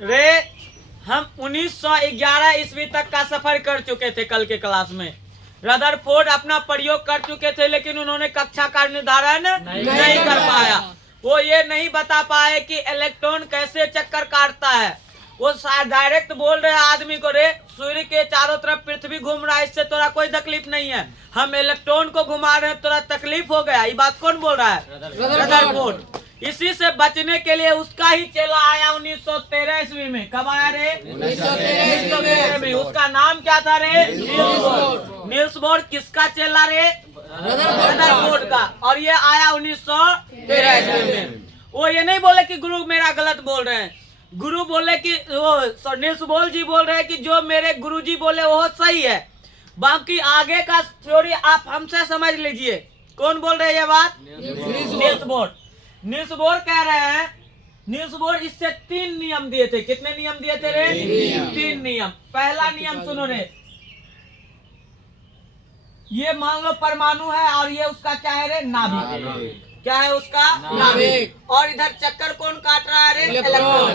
रे हम 1911 ईस्वी तक का सफर कर चुके थे कल के क्लास में। रदरफोर्ड अपना प्रयोग कर चुके थे, लेकिन उन्होंने कक्षा का निर्धारण नहीं कर पाया। वो ये नहीं बता पाए कि इलेक्ट्रॉन कैसे चक्कर काटता है। वो डायरेक्ट बोल रहे आदमी को, रे सूर्य के चारों तरफ पृथ्वी घूम रहा है, इससे तोरा कोई तकलीफ नहीं है, हम इलेक्ट्रॉन को घुमा रहे हैं, तोरा तकलीफ हो गया। ये बात कौन बोल रहा है? रदरफोर्ड। इसी से बचने के लिए उसका ही चेला आया 1913 ईस्वी में। कब आया रे? 1913 में। उसका नाम क्या था रे? Niels Bohr. किसका चेला रे? रदरफोर्ड का। और ये आया 1913 ईस्वी में। वो ये नहीं बोले कि गुरु मेरा गलत बोल रहे हैं, गुरु बोले कि वो नील्स बोर जी बोल रहे हैं कि जो मेरे गुरु जी बोले वो सही है, बाकी आगे का थ्योरी आप हमसे समझ लीजिए। कौन बोल रहे हैं ये बात? Niels Bohr. नील्स बोर कह रहे हैं, नील्स बोर इससे 3 नियम दिए थे। कितने नियम दिए थे रे? 3 नियम। पहला नियम सुनो रे, ये मान लो परमाणु है और ये उसका क्या है रे? नाभिक। क्या है उसका? नाभिक। और इधर चक्कर कौन काट रहा है रे? इलेक्ट्रॉन।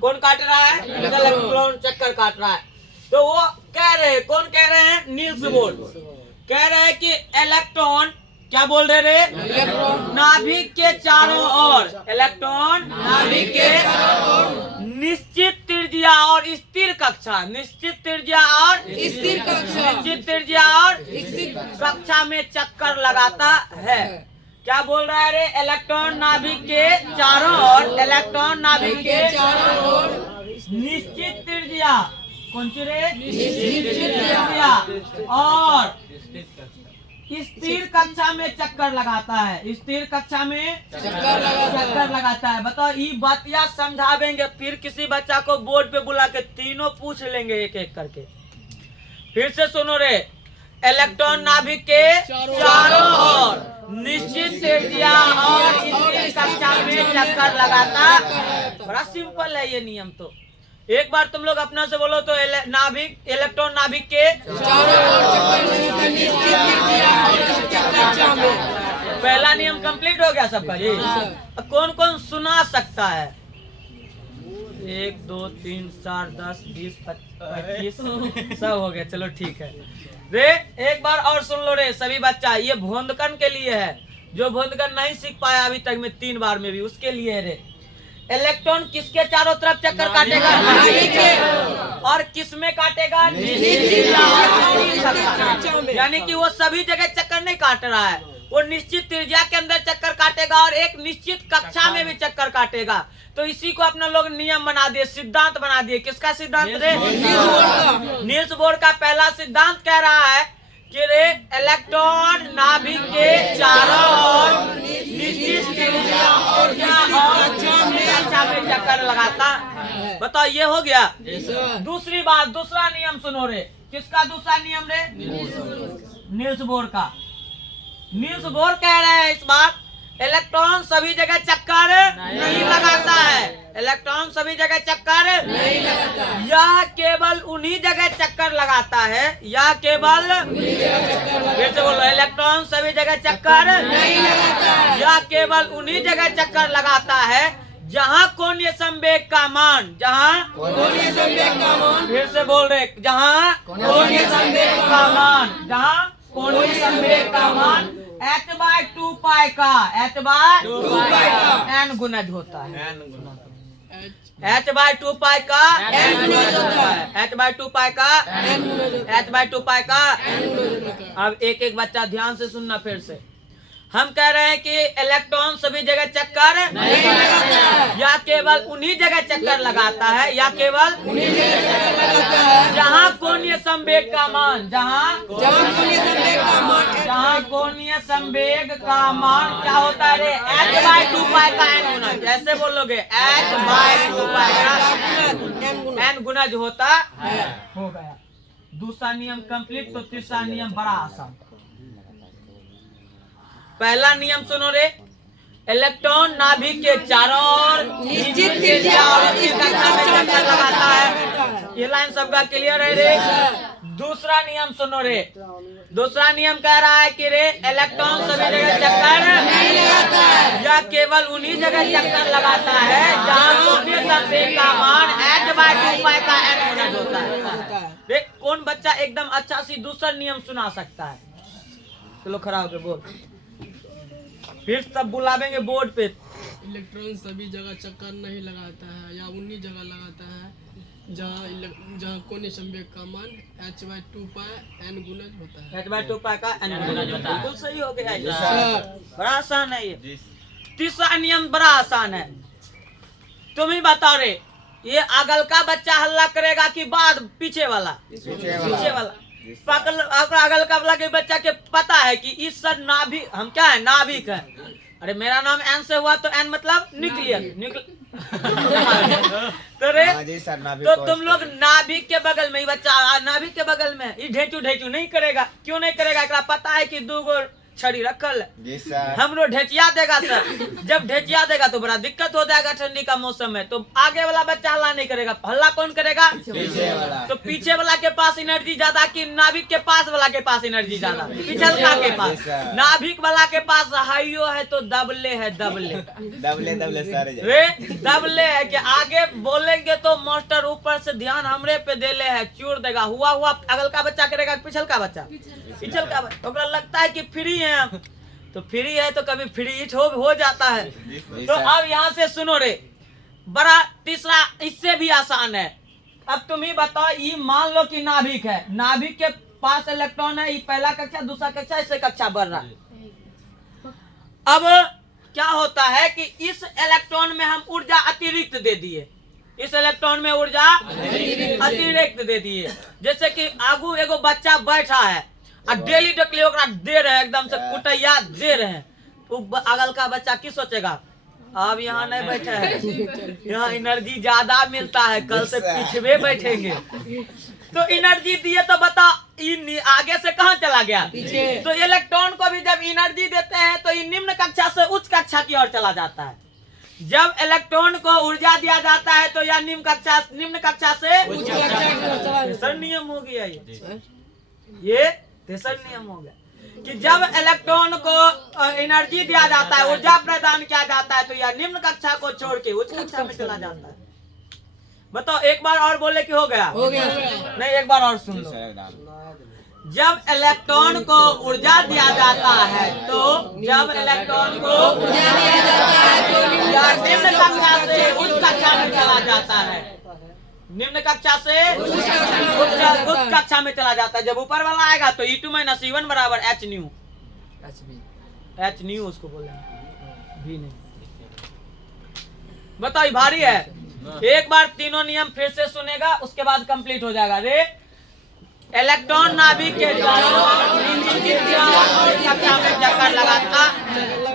कौन काट रहा है? इलेक्ट्रॉन चक्कर काट रहा है। तो वो कह रहे हैं, कौन कह रहे हैं? नील्स बोर कह रहे हैं कि इलेक्ट्रॉन क्या बोल रहे रे? इलेक्ट्रॉन नाभिक के चारों ओर, इलेक्ट्रॉन नाभिक के निश्चित त्रिज्या और स्थिर कक्षा, निश्चित त्रिज्या और स्थिर कक्षा, निश्चित त्रिज्या और स्थिर कक्षा में चक्कर लगाता है। क्या बोल रहा है रे? इलेक्ट्रॉन नाभिक के चारों ओर, इलेक्ट्रॉन नाभिक के चारों ओर निश्चित त्रिज्या, कौन सी रे? निश्चित त्रिज्या और स्थिर कक्षा में चक्कर लगाता है। स्थिर कक्षा में चक्कर लगाता है। बताओ, ये बातिया समझावेंगे, फिर किसी बच्चा को बोर्ड पे बुला के तीनों पूछ लेंगे एक एक करके। फिर से सुनो रे, इलेक्ट्रॉन नाभिक के चारों ओर निश्चित त्रिज्या और स्थिर कक्षा में चक्कर लगाता। बड़ा सिंपल है ये नियम। तो एक बार तुम लोग अपना से बोलो तो, नाभिक, इलेक्ट्रॉन नाभिक के चारों ओर चक्कर निश्चित त्रिज्या और स्थिर कक्षा में। पहला नियम कंप्लीट हो गया सबका जी। कौन कौन सुना सकता है? 1 2 3 4 10 20 25 सब हो गया। चलो ठीक है रे, एक बार और सुन लो रे सभी बच्चा। ये भोंदकन के लिए है, जो भोंदकन नहीं सीख पाया अभी तक में 3 बार में भी, उसके लिए है रे। इलेक्ट्रॉन किसके चारों तरफ चक्कर काटेगा? नाभिक के। और किस में काटेगा? यानी कि वो सभी जगह चक्कर नहीं काट रहा है, वो निश्चित त्रिज्या के अंदर चक्कर काटेगा और एक निश्चित कक्षा में भी चक्कर काटेगा। तो इसी को अपना लोग नियम बना दिए, सिद्धांत बना दिए। किसका सिद्धांत रे? नील्स बोर का पहला सिद्धांत कह रहा है कि रे इलेक्ट्रॉन नाभिक के चारों ओर निश्चित त्रिज्या और कक्षा में चक्कर लगाता। बताओ, ये हो गया। दूसरी बात, दूसरा नियम सुनो रे। किसका दूसरा नियम रे? नील्स बोर का। नील्स बोर कह रहे हैं इस बार, इलेक्ट्रॉन सभी जगह चक्कर नहीं लगाता है। इलेक्ट्रॉन सभी जगह चक्कर नहीं लगाता, यह केवल उन्हीं जगह चक्कर लगाता है। यह केवल फिर से बोलो, इलेक्ट्रॉन सभी जगह चक्कर नहीं लगाता, यह केवल उन्हीं जगह चक्कर लगाता है जहाँ कोणीय संवेग का मान, जहाँ कोणीय संवेग का मान, फिर से बोल रहे, जहाँ कोणीय संवेग का मान, जहाँ कोणीय संवेग का मान h/2 पाई का, h/2 पाई का n गुणज होता है। h/2 पाई का n गुणज होता है। h/2 पाई का h/2 पाई का। अब एक एक बच्चा ध्यान से सुनना। फिर से हम कह रहे हैं कि इलेक्ट्रॉन सभी जगह चक्कर नहीं लगाता है, या केवल उन्हीं जगह चक्कर लगाता है, या केवल उन्हीं जगह चक्कर लगाता है जहाँ कोणीय संवेग का मान, जहाँ कोणीय संवेग का मान, जहाँ कोणीय संवेग का मान क्या होता है रे? h/2 पाई का n गुणज। ऐसे बोलोगे, h/2 पाई का n गुणज होता है। हो गया दूसरा नियम कंप्लीट। तो तीसरा नियम बड़ा आसान। पहला नियम सुनो रे, इलेक्ट्रॉन नाभिक के चारों ओर निश्चित त्रिज्या और स्थिर कक्षा में चक्कर लगाता है। ये लाइन सबका क्लियर है रे? दूसरा नियम सुनो रे। दूसरा नियम कह रहा है कि रे इलेक्ट्रॉन सभी जगह चक्कर नहीं लगाता है, यह केवल उन्हीं जगह चक्कर लगाता है जहाँ कोणीय संवेग का मान बच्चा एकदम अच्छा सी दूसरा नियम सुना सकता है। चलो खड़ा होकर बोल, फिर सब बुलावेंगे बोर्ड पे। इलेक्ट्रॉन सभी जगह चक्कर नहीं लगाता है या उन्हीं जगह लगाता है जहाँ कोने संवेग का मान h/2 पाई n गुणज होता है। h/2 पाई का n गुणज होता है। बिल्कुल सही हो गया, बड़ा आसान है ये। तीसरा नियम बड़ा आसान है, तुम ही बताओ रे, ये अगल का बच्चा हल्ला करेगा कि बाद पीछे वाला? पीछे वाला। अगल का वाला के बच्चा के पता है कि इस सर नाभिक, हम क्या है, नाभिक है। अरे मेरा नाम एन से हुआ तो एन मतलब न्यूक्लियर तो रे, तो तुम लोग नाभिक के बगल में ही बच्चा, नाभिक के बगल में ये ढेचू ढेचू नहीं करेगा। क्यों नहीं करेगा? एकरा पता है कि 2 छड़ी रखल है, हमरो ढेचिया देगा सर। जब ढेचिया देगा तो बड़ा दिक्कत हो जाएगा ठंडी का मौसम में, तो आगे वाला बच्चा हल्ला नहीं करेगा। हल्ला कौन करेगा? पीछे वाला। तो पीछे वाला के पास एनर्जी ज्यादा कि नाभिक के पास वाला के पास एनर्जी ज्यादा? पिछलका के पास। नाभिक वाला के पास हाइयो है तो दबले है, दबले रे, दबले है कि आगे बोलेंगे तो मास्टर ऊपर से ध्यान हमरे पे देले है, चूर देगा। हुआ अगल का बच्चा करेगा, पिछल का बच्चा? पिछल का बच्चा। तो लगता है कि फ्री है हम, तो फ्री है तो कभी फ्री हिट हो जाता है। तो अब यहाँ से सुनो रे, बड़ा तीसरा इससे भी आसान है। अब तुम ही बताओ, ये मान लो कि नाभिक है, नाभिक के पास इलेक्ट्रॉन है, ये पहला कक्षा, दूसरा कक्षा, इससे कक्षा बढ़ रहा है। अब क्या होता है कि इस इलेक्ट्रॉन में हम ऊर्जा अतिरिक्त दे दिए, इस इलेक्ट्रॉन में ऊर्जा अतिरिक्त दे दिए। जैसे कि आगू एगो बच्चा बैठा है और डेली दे रहे हैं, एकदम से कुटैया दे रहे हैं, तो अगल का बच्चा की सोचेगा, अब यहाँ नहीं बैठे हैं, यहाँ एनर्जी ज्यादा मिलता है, कल से पीछे बैठेंगे। तो एनर्जी दिए तो बता आगे से कहाँ चला गया? पीछे। तो इलेक्ट्रॉन को भी जब एनर्जी देते हैं तो ये निम्न कक्षा से उच्च कक्षा की ओर चला जाता है। जब इलेक्ट्रॉन को ऊर्जा दिया जाता है तो यह निम्न कक्षा से उच्च कक्षा। तीसरा नियम हो गया ये तीसरा नियम हो गया कि जब इलेक्ट्रॉन को एनर्जी दिया जाता है, ऊर्जा प्रदान किया जाता है, तो यह निम्न कक्षा को छोड़ के उच्च कक्षा में चला जाता है। बताओ, एक बार और बोले कि हो गया? नहीं, एक बार और सुन लो। जब इलेक्ट्रॉन को ऊर्जा दिया जाता है तो जब इलेक्ट्रॉन को ऊर्जा दिया जाता है तो यह निम्न कक्षा से उच्च कक्षा में चला जाता है, निम्न कक्षा से उच्च कक्षा में चला जाता है। जब ऊपर वाला आएगा तो E2 - E1 बराबर h न्यू उसको बोलेंगे, भी नहीं। बताओ, भारी है। एक बार तीनों नियम फिर से सुनेगा, उसके बाद कंप्लीट हो जाएगा। रे, इलेक्ट्रॉन नाभिक के कक्षा में चक्कर लगाता,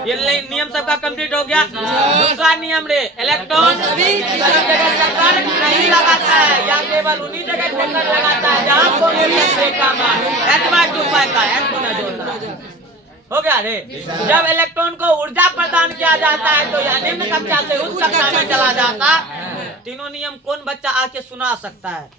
ये नियम सबका कंप्लीट हो गया। दूसरा नियम रे, इलेक्ट्रॉन चक्कर नहीं लगाता है, या केवल उन्हीं जगह चक्कर लगाता है जहाँ कोने संवेग का मान h/2 पाई का n गुणज होता है। हो गया रे। जब इलेक्ट्रॉन को ऊर्जा प्रदान किया जाता है तो यह निम्न कक्षा से उच्च कक्षा में चला जाता है। तीनों नियम कौन बच्चा आके सुना सकता है?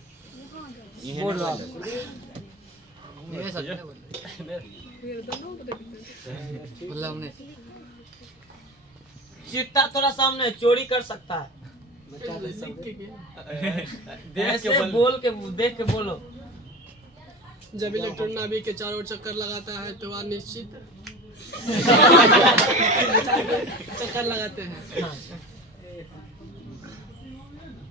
चिट्टा तोरा सामने चोरी कर सकता है, बोल के देख के बोलो। जब इलेक्ट्रॉन नाभिक के चारों ओर चक्कर लगाता है तो वह निश्चित चक्कर लगाते हैं।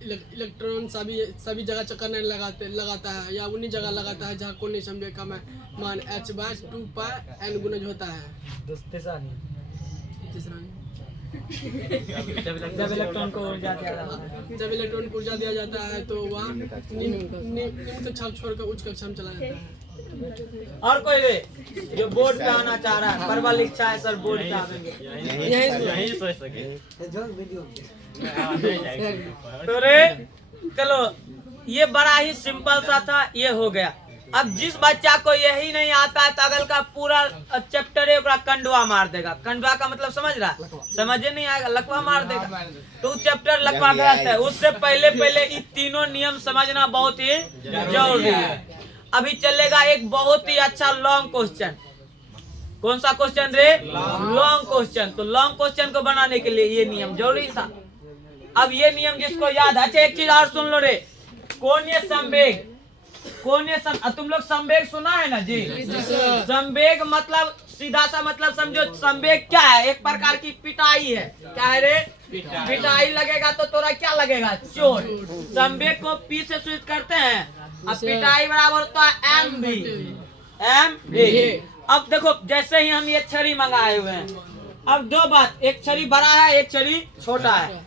इलेक्ट्रॉन सभी जगह चक्कर नहीं लगाता है या उन्हीं जगह लगाता है जहाँ कोने संवेग का मान h/2 पाई n गुणज होता है। तीसरा नियम, जब इलेक्ट्रॉन को ऊर्जा दिया जाता है तो वह निम्न कक्षा छोड़कर उच्च कक्षा में चला जाता है। और कोई रे जो बोर्ड पे आना चाह रहा है, प्रबल इच्छा है सर, बोर्ड पे आवेंगे, यही सोच सके। तो रे चलो, ये बड़ा ही सिंपल सा था, ये हो गया। अब जिस बच्चा को यही नहीं आता है तो अगल का पूरा चैप्टर है कंडवा मार देगा। कंडवा का मतलब समझ रहा? समझे नहीं आएगा, लकवा मार देगा, तो चैप्टर लकवा गलत है। उससे पहले ये तीनों नियम समझना बहुत ही जरूरी है। अभी चलेगा एक बहुत ही अच्छा लॉन्ग क्वेश्चन। कौन सा क्वेश्चन रे? Long question. तो लॉन्ग क्वेश्चन को बनाने के लिए ये नियम जरूरी था। अब ये नियम जिसको याद है, अच्छा एक चीज और सुन लो रे, कोणीय संवेग कोने तुम लोग संवेग सुना है ना जी? संवेग मतलब सीधा सा मतलब समझो, संवेग क्या है? एक प्रकार की पिटाई है। क्या है रे? पिटाई लगेगा तो तोरा क्या लगेगा? चोट। संवेग को पी से सूचित करते हैं, अब पिटाई बराबर होता है एम भी। एम भी। अब देखो जैसे ही हम ये छड़ी मंगाए हुए हैं, अब दो बात, एक छड़ी बड़ा है, एक छड़ी छोटा है।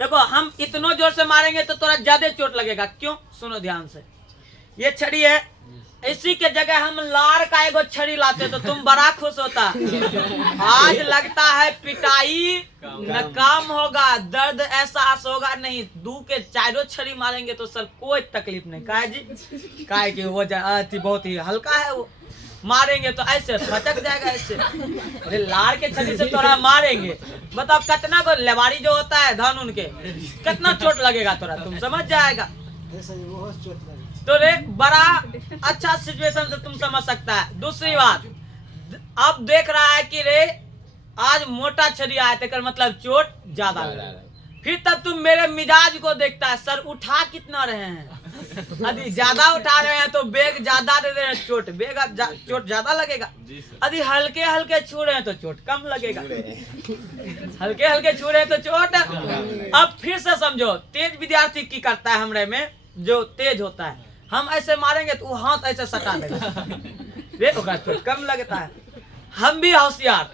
देखो हम इतना जोर से मारेंगे तो थोड़ा ज्यादा चोट लगेगा। क्यों? सुनो ध्यान से। ये छड़ी है, इसी के जगह हम लार का एगो छड़ी लाते तो तुम बड़ा खुश होता। आज लगता है पिटाई न काम होगा, दर्द एहसास होगा नहीं। 2 के 4 छड़ी मारेंगे तो सर कोई तकलीफ नहीं। काहे जी? काहे कि वो बहुत ही हल्का है, वो मारेंगे तो ऐसे फटक जाएगा ऐसे। अरे लार के छड़ी से तोरा मारेंगे, बताओ कितना को लेवारी जो होता है धान उनके, कितना चोट लगेगा तोरा, तुम समझ जाएगा। तो रे बड़ा अच्छा सिचुएशन से तुम समझ सकता है। दूसरी बात, अब देख रहा है कि रे आज मोटा छड़ी आया तेकर मतलब चोट ज्यादा लगा। फिर तब तुम मेरे मिजाज को देखता है, सर उठा कितना रहे हैं? यदि ज्यादा उठा रहे हैं तो बेग ज्यादा दे रहे हैं, चोट चोट ज्यादा लगेगा। यदि हल्के हल्के छू रहे हैं तो चोट कम लगेगा। हल्के हल्के छू रहे हैं तो चोट। अब फिर से समझो, तेज विद्यार्थी की करता है, हमरे में जो तेज होता है, हम ऐसे मारेंगे तो वो हाथ ऐसे सटा देगा, रे ओकरा चोट कम लगता है। हम भी होशियार,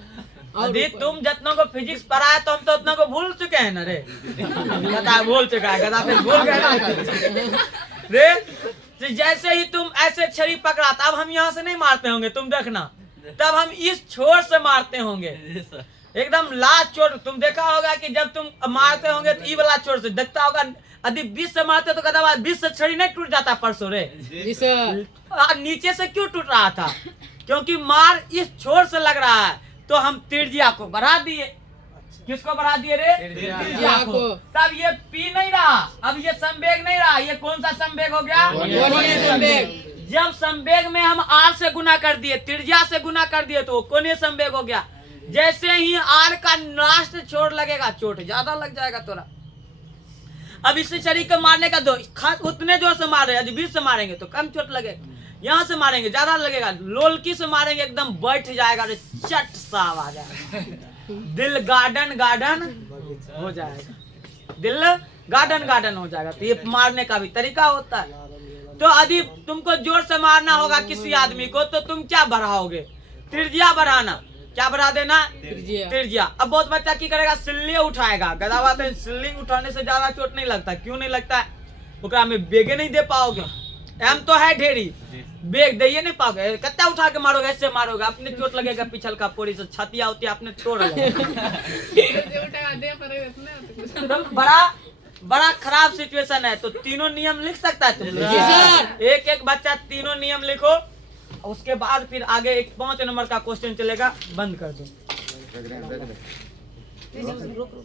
यदि तुम जितना को फिजिक्स पढ़ाया तो हम तो उतना को भूल चुके हैं ना रे। गधा भूल चुका है, गधा फिर भूल गया रे। तो जैसे ही तुम ऐसे छड़ी पकड़ा, तब हम यहाँ से नहीं मारते होंगे, तुम देखना, तब हम इस छोर से मारते होंगे, एकदम लास्ट चोट। तुम देखा होगा कि जब तुम मारते होंगे तो ई वाला चोट से देखता होगा, यदि 20 से मारते तो गधा 20 से छड़ी नहीं टूट जाता परसों रे। नीचे से क्यों टूट रहा था? क्योंकि मार इस छोर से लग रहा है, तो हम त्रिज्या को बढ़ा दिए। किसको बढ़ा दिए रे? त्रिज्या को। तब ये पी नहीं रहा, अब ये संवेग नहीं रहा, ये कौन सा संवेग हो गया? संवेग। जब संवेग में हम आर से गुना कर दिए, त्रिज्या से गुना कर दिए, तो कोणीय संवेग हो गया। जैसे ही आर का लास्ट छोर लगेगा, चोट ज्यादा लग जाएगा तोरा। अब इसी छड़ी को मारने का दो, उतने जोर से मार रहे हैं, 20 से मारेंगे तो कम चोट लगेगा, यहाँ से मारेंगे ज्यादा लगेगा। लोलकी से मारेंगे एकदम बैठ जाएगा, चट सा आ जाएगा, दिल गार्डन गार्डन हो जाएगा, दिल गार्डन गार्डन हो जाएगा। तो ये मारने का भी तरीका होता है। तो यदि तुमको जोर से मारना होगा किसी आदमी को, तो तुम क्या बढ़ाओगे? त्रिज्या बढ़ाना। क्या बढ़ा देना? त्रिज्या। अब बहुत बच्चा की करेगा? सिल्ली उठाएगा। गधा बात है, सिल्ली उठाने से ज्यादा चोट नहीं लगता। क्यों नहीं लगता है? ओकरा में बेगे नहीं दे पाओगे, एम तो है ढेरी, बेग दे नहीं पाओगे। कत्ता उठा के मारोगे, ऐसे मारोगे, अपने चोट लगेगा, पिछल का पोरी से छतिया होती है, अपने तोड़ तो बड़ा खराब सिचुएशन है। तो तीनों नियम लिख सकता है तुम? एक एक बच्चा तीनों नियम लिखो, उसके बाद फिर आगे एक 5 नंबर का क्वेश्चन चलेगा। बंद कर दो।